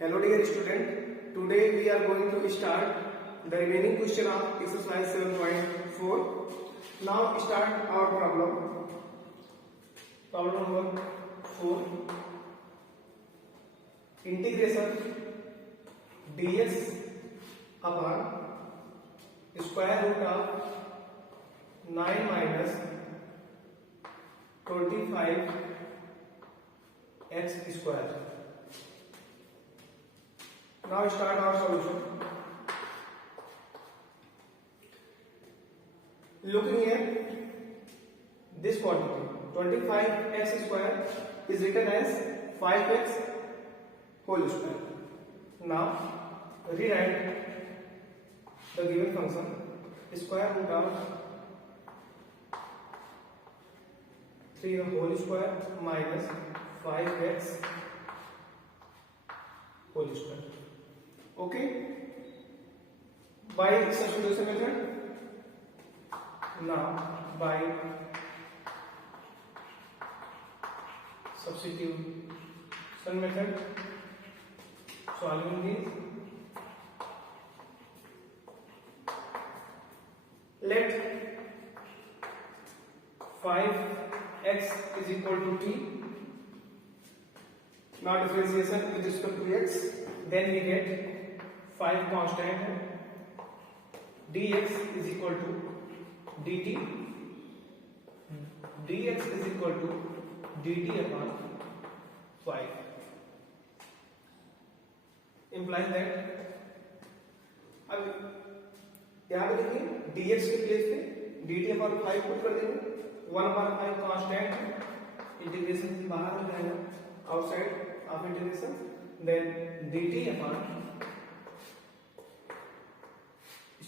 Hello dear student, today we are going to start the remaining question of exercise 7.4. Now start our problem. Problem number 4. Integration dx upon square root of 9 minus 25 x square. Now start our solution. Looking at this quantity, 25x square is written as 5x whole square. Now rewrite the given function square root of 3 whole square minus 5x whole square. Okay, by substitution method. Now by substitution method, solving this, let 5x is equal to t. Now differentiation with respect to x, then we get 5 constant dx is equal to dt, dx is equal to dt upon 5, implies that अब यहाँ पे देखिए dx के place पे dt upon 5 पुट कर देंगे, 1/5 constant, integration से बाहर हो जाएगा, outside of integration, then dt upon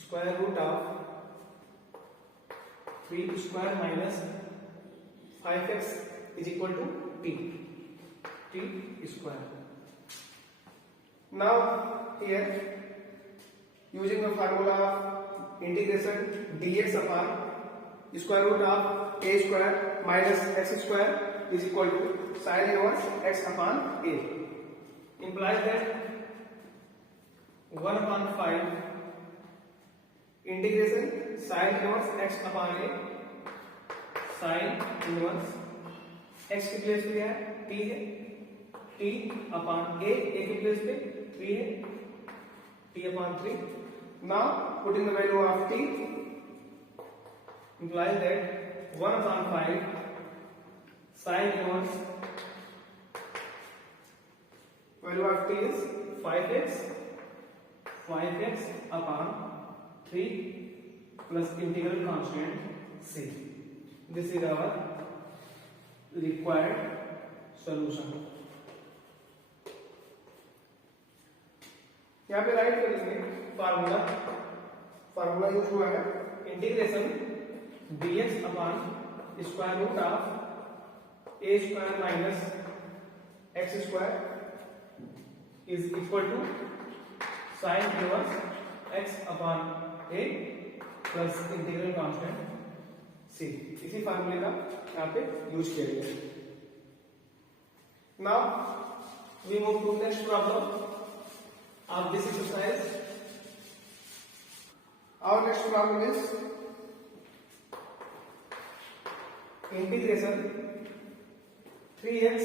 square root of 3 square minus 5x is equal to t square. Now here using the formula of integration dx upon square root of a square minus x square is equal to sin inverse x upon a, implies that 1/5 integration sin inverse x upon a, sin inverse x की place पे क्या है, t है, t upon a की place पे 3 है, t upon 3. Now putting the value of t implies that 1/5 sin inverse value of t is 5x upon 3 plus integral constant c. This is our required solution. यहाँ पे राइट करेंगे formula use हुआ है integration dx upon square root of a square minus x square is equal to sine inverse x upon a plus integral constant c. इसी फार्मूले का यहाँ पे यूज किया गया. Now we move to next problem of this exercise. Our next problem is integration 3x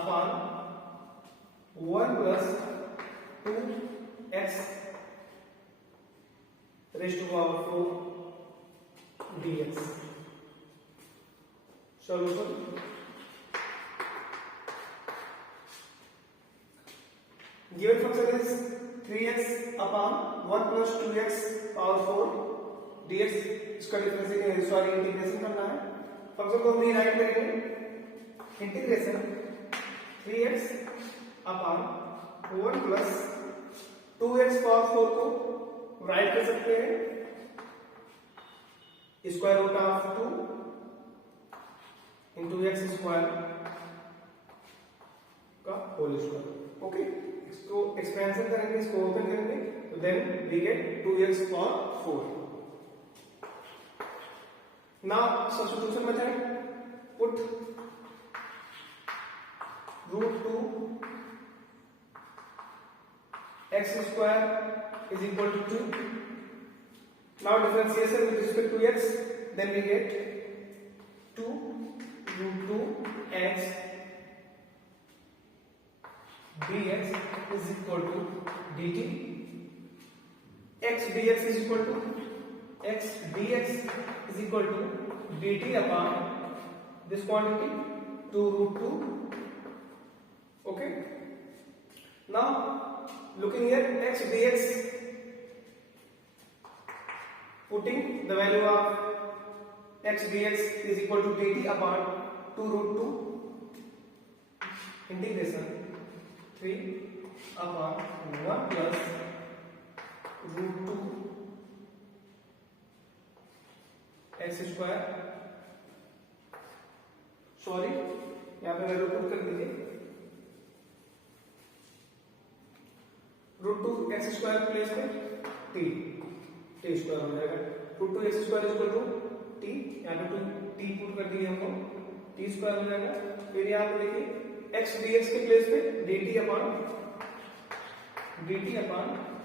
upon 1 plus 2x raised to power 4 dx. Solution. Given function is 3x upon 1 plus 2x power 4 dx. इसका इंटीग्रेशन करना है. फंक्शन को हम रीराइट करेंगे integration 3x upon 1 plus 2x power 4 को राइट कर सकते हैं square root of 2 into x square का होल स्क्वायर. ओके, इसको एक्सपेंशन करेंगे, इसको ओपन करेंगे, तो then we get 2x power 4. Now substitution method, put root 2 x square is equal to 2. Now differentiation with respect to x, then we get 2 root 2 x dx is equal to dt. X dx is equal to x dx is equal to dt upon this quantity 2 root 2. Okay. Now looking here, x dx, putting the value of x dx is equal to dt upon 2 root 2 integration 3 upon 1 plus root 2 x square, sorry यहाँ पे value put कर दीजिए, root 2 x square place में t square हो जाएगा, root 2 x square equal to t, यहाँ पे 2 T put कर दिए हमको, टी स्क्वायर हो जाएगा। फिर यहाँ पे देखिए एक्स डीएक्स के प्लेस पे dt upon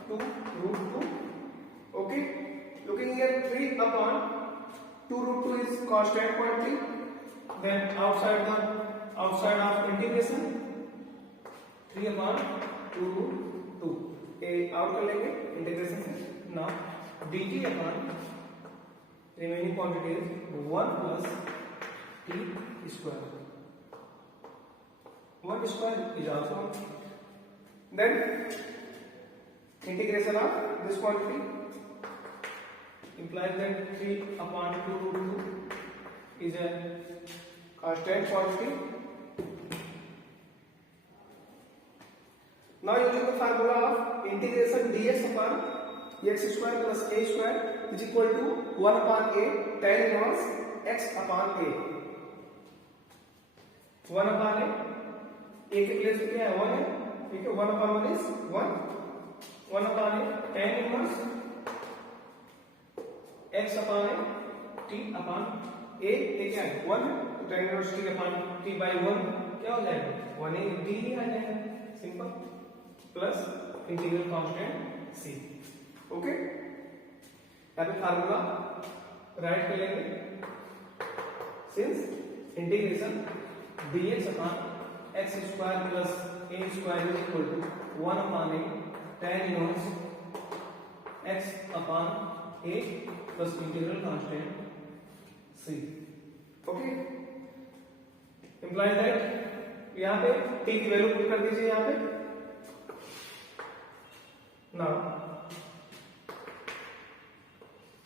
2 root 2. Okay, looking here 3 upon 2 root 2 is constant quantity. Then outside of integration 3 upon 2 root 2. ये out कर लेंगे इंटीग्रेशन से. Now dt upon remaining quantity is 1 plus t square. 1 square is also. Then integration of this quantity implies that 3 upon 2 root 2 is a constant quantity. Now using the formula of integration dx upon x square plus a square is equal to 1 upon a tan inverse x upon a. 1 upon a के place पे क्या है 1 है, ठीक है, 1 upon 1 is 1, 1 upon a tan inverse x upon a t upon a क्या है 1 है, तो tan inverse t upon t by 1 क्या हो जाएगा 1 a d ही आ जाएगा, simple, plus integral constant c. Okay, यहाँ पे फार्मूला राइट कर लेंगे, since integration dx upon x square plus a square is equal to 1 upon a tan inverse x upon a plus integral constant c. Okay, implies that यहाँ पे t की value put कर दीजिए यहाँ पे. Now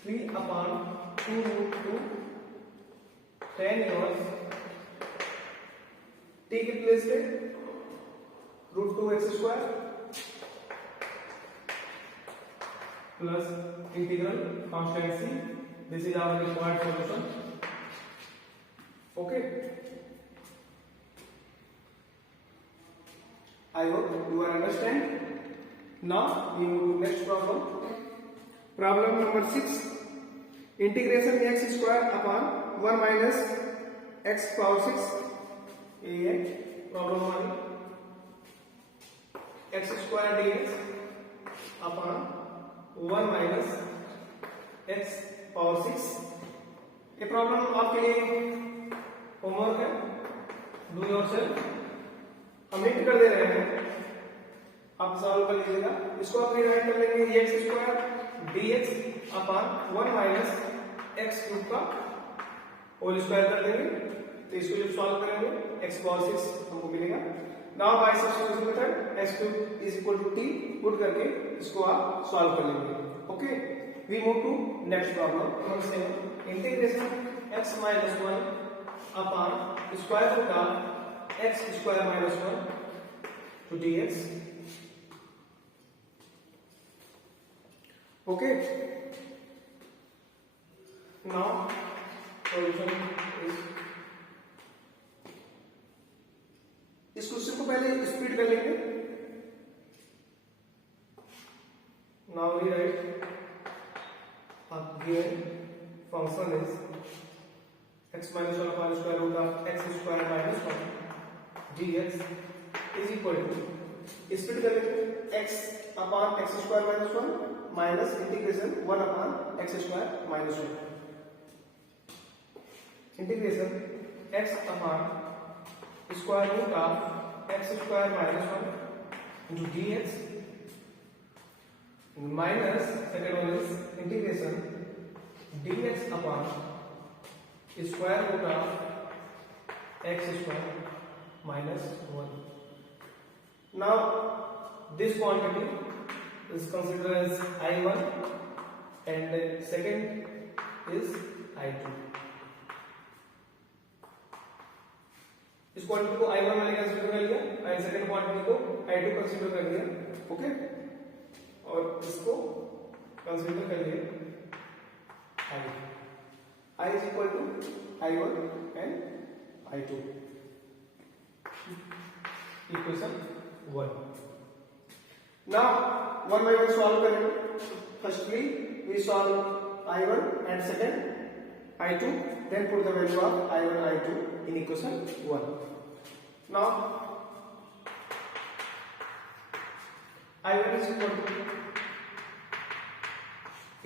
3 upon 2 root 2 tan inverse t के place पे root 2 x square plus integral constant c. This is our required solution. Okay, I hope you are understand. Now we move to next problem. Problem number 6, integration x square upon 1 minus x power 6. ये problem वाली x square dx upon 1 minus x power 6. ये प्रॉब्लम आपके लिए होमवर्क है, do yourself. हम हिंट कर दे रहे हैं, आप सॉल्व कर लीजिएगा. इसको आप राइट कर लेंगे x square dx upon 1 minus x cube का होल स्क्वायर कर देंगे. तो इसको जब सॉल्व करेंगे x पावर 6 हमको मिलेगा. Now by substitution method x cube is equal to t put करके इसको आप सॉल्व कर लेंगे. Okay, we move to next problem number 7. Integration x minus 1 upon square root of x square minus 1 to dx. Okay, now solution is, इस question को पहले speed कर लेंगे. Now we write given function is x minus 1 upon square root of x square minus 1 dx is equal to split कर लेंगे x upon x square minus 1 minus integration 1 upon x square minus 1 integration x upon square root of x square minus 1 into dx minus second one is integration dx upon square root of x square minus 1. Now this quantity is considered as I1 and the second is I2. इस क्वांटिटी को I1 मैंने कंसीडर कर लिया और second quantity को I2 consider कर लिया, ओके, और इसको कंसीडर कर लिया I is equal to I1 and I2. Equation 1. Now one by one solve करेंगे. Firstly we solve I1 and second I2, then put the value of I1 I2 in equation 1. Now I1 is equal to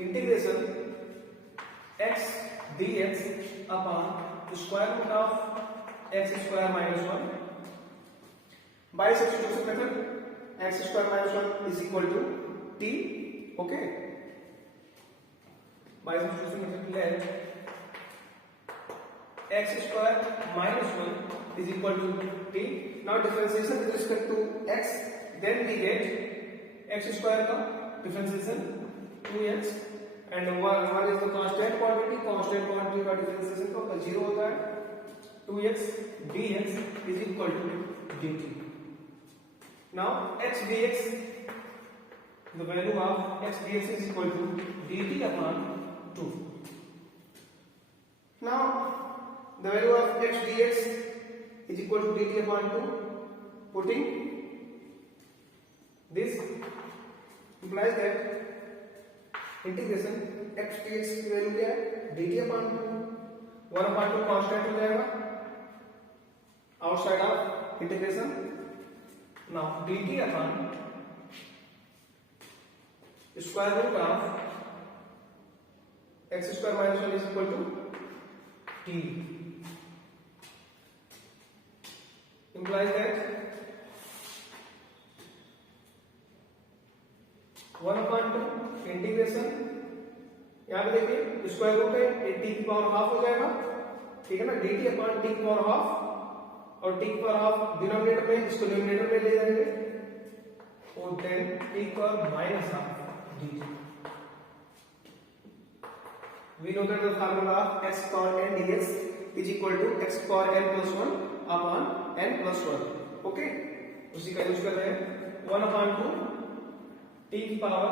integration x dx upon square root of x square minus 1 by substitution method. X square minus 1 is equal to t, okay. By substitution method let x square minus 1 is equal to t. Now differentiation with respect to x, then we get x square का differentiation 2x and one is the constant quantity का differentiation का 0 होता है. 2x dx is equal to dt. Now x dx, the value of x dx is equal to dt upon 2. Now the value of x dx is equal to dt upon 2. Putting this implies that integration x dx की वैल्यू क्या है, dt upon 2. 1 upon 2 कांस्टेंट हो जाएगा outside of integration. Now dt upon square root of x square minus 1 is equal to t. Implies that 1 upon 2 इंटीग्रेशन, यहाँ पे देखिए square root है, टी की पावर हाफ हो जाएगा, ठीक है ना, dt अपॉन टी की पावर हाफ, और टी की पावर हाफ डिनोमिनेटर में, इसको न्यूमरेटर में ले जाएंगे और देन टी की power minus half dt. We know that the formula of x power n dx is equal to x power n plus 1 upon n plus 1, okay. उसी का यूज कर रहे हैं. 1 upon 2 टी की पावर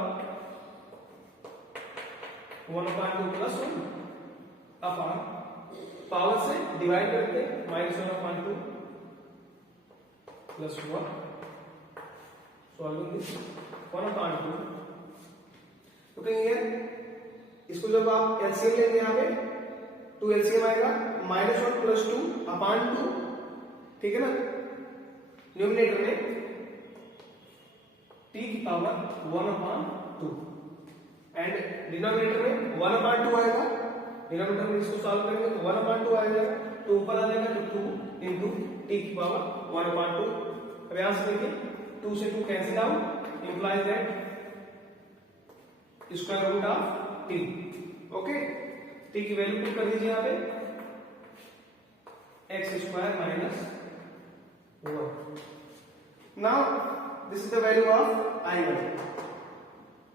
1 upon 2 plus 1 अपॉन पावर से डिवाइड करके माइनस 1 upon 2 plus 1. Solving this 1 upon 2. तो कहिए इसको जब आप एलसीएम लेंगे यहाँ पे 2 एलसीएम आएगा माइनस 1 प्लस 2 अपॉन 2, ठीक है ना. न्यूमरेटर में टी की पावर 1 अपॉन 2 एंड डिनोमिनेटर में 1 अपॉन 2 आएगा. डिनोमिनेटर में इसको सॉल्व करेंगे तो 1 अपॉन 2 आ जाएगा, तो ऊपर आ जाएगा तो 2 इंटू टी की पावर 1 अपॉन 2. अब यहां से देखिए 2 से 2 cancel out, implies that square root of t, okay. T की वैल्यू पुट कर दीजिए यहाँ पे x square minus 1. Now this is the value of I1.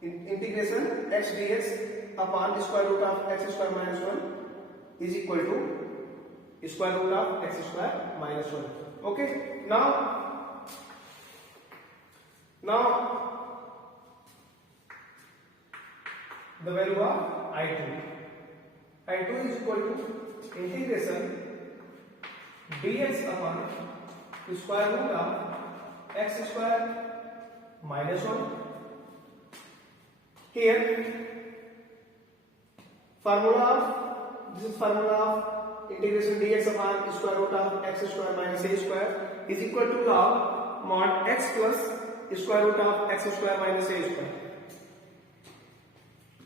Integration x dx upon square root of x square minus 1 is equal to square root of x square minus 1, okay. Now the value of I2 is equal to integration dx upon square root of x square minus 1. Here this is formula of integration dx upon square root of x square minus a square is equal to log mod x plus square root of x square minus a square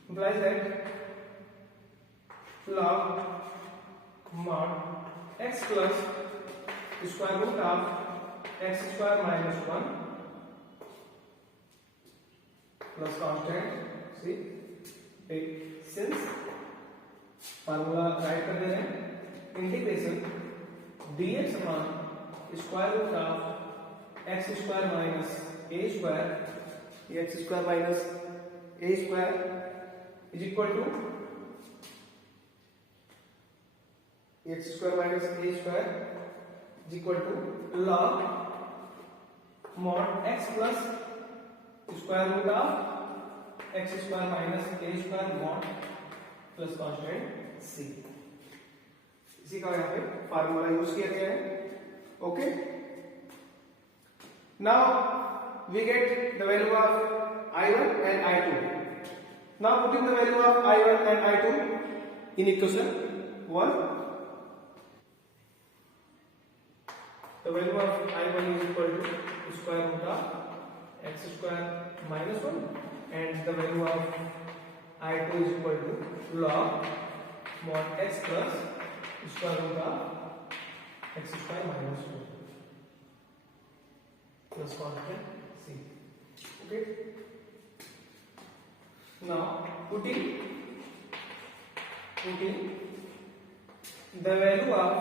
implies that log mod x plus square root of x square minus 1 plus constant. See, since formula write कर दे रहे हैं, integration dx upon square root of x square minus a square, x square minus a square is equal to x square minus a square is equal to log mod x plus square root of x square minus a square mod plus constant c. इसी का यहाँ पे formula use किया गया है. Okay, now we get the value of I1 and I2. Now putting the value of I1 and I2 in equation 1, the value of I1 is equal to square root of x square minus 1 and the value of I2 is equal to log mod x plus square root of x square minus 1 plus constant c. Okay, now putting the value of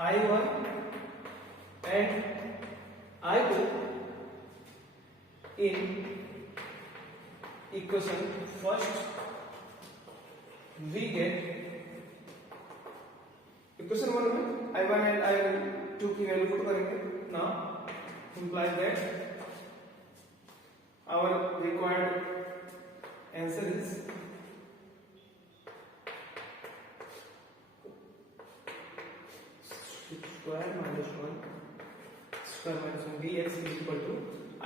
I1 and I2 in equation first, we get equation 1 में I1 and I2 की value put करेंगे. now implies that our required answer is square minus 1 dx is equal to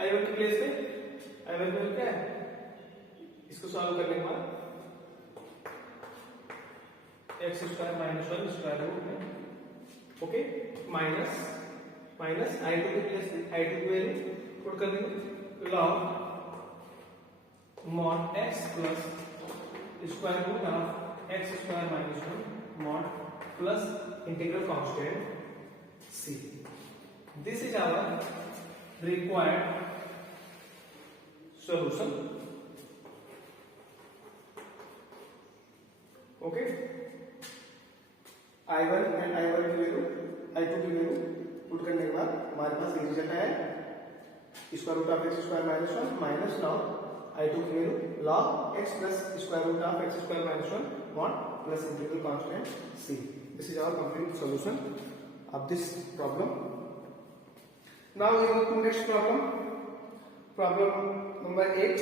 I1 की place पे I1 value क्या है, इसको सॉल्व करने के बाद x square minus 1 square root में. ओके, माइनस I2 की प्लेस पे I2 की वैल्यू पुट कर देंगे log mod x plus square root of x square minus 1 mod plus integral constant c. This is our required solution. Okay, I1 and I1 की value I2 की value put करने के बाद हमारे पास ये रिजल्ट है square root of x square minus 1 minus log I2 की value log x plus square root of x square minus 1 mod plus integral constant c. This is our complete solution of this problem. Now we move to next problem. Problem number 8.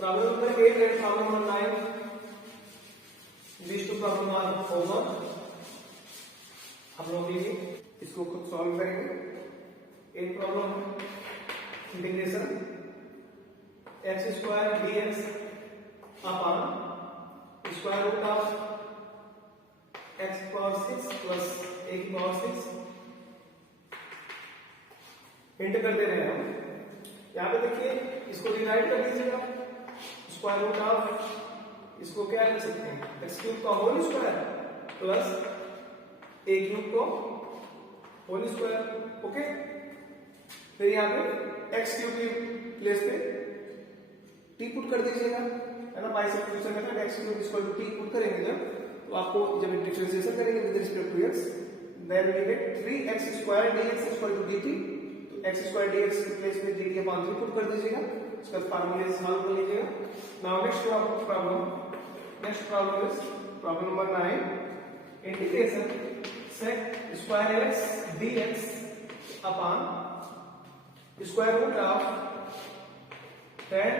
Problem number 8 and problem number 9. These two problems are over. हम लोग ये इसको खुद solve करेंगे. एक problem integration x square dx upon square root of x power 6 plus a की power 6 इंटर कर दे रहे हैं हम. यहाँ पे देखिए, इसको डिवाइड कर दीजिएगा. स्क्वायर रूट ऑफ इसको क्या लिख सकते हैं, एक्स क्यूब का whole square plus a cube को होल स्क्वायर. ओके, फिर यहाँ पे एक्स क्यूब की प्लेस पे टी पुट कर दीजिएगा, है ना. By substitution method x cube equal to t put करेंगे जब, तो आपको जब डिफरेंशिएशन करेंगे with respect to x, then we get 3x square dx equal to dt. तो x स्क्वायर dx की प्लेस पे dt अपॉन 3 पुट कर दीजिएगा. इसका फार्मूला सॉल्व कर लीजिएगा. Now next problem is problem number 9. Integration sec square x dx upon square root of tan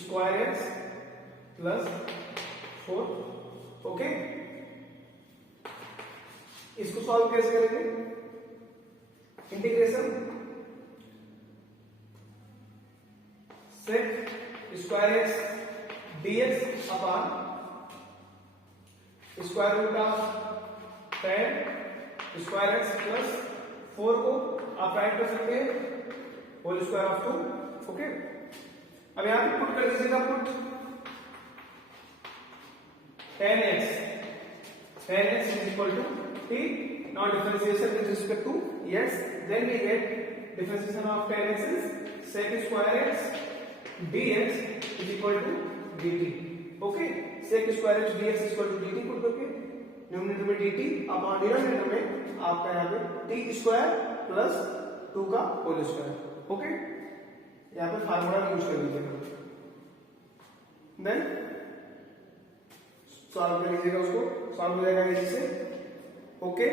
square x plus 4. Okay, इसको सॉल्व कैसे करेंगे. Integration sec square x dx upon square root of tan square x plus 4 को आप राइट कर सकते हैं whole square of 2। ओके, अब यहां पे पुट कर दीजिएगा, put tan x is equal to t, now differentiation with respect to x, then we get differentiation of tan x is sec square x dx is equal to dt। Okay, sec square x dx is equal to dt put करके न्यूमरेटर में dt upon denominator में आपका यहाँ पे t square plus 2 का whole square. Okay, यहाँ पे formula use कर लीजिएगा, देन सॉल्व कर लीजिएगा, उसको सॉल्व हो जाएगा इसी से। Okay,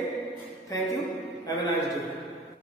thank you, have a nice day.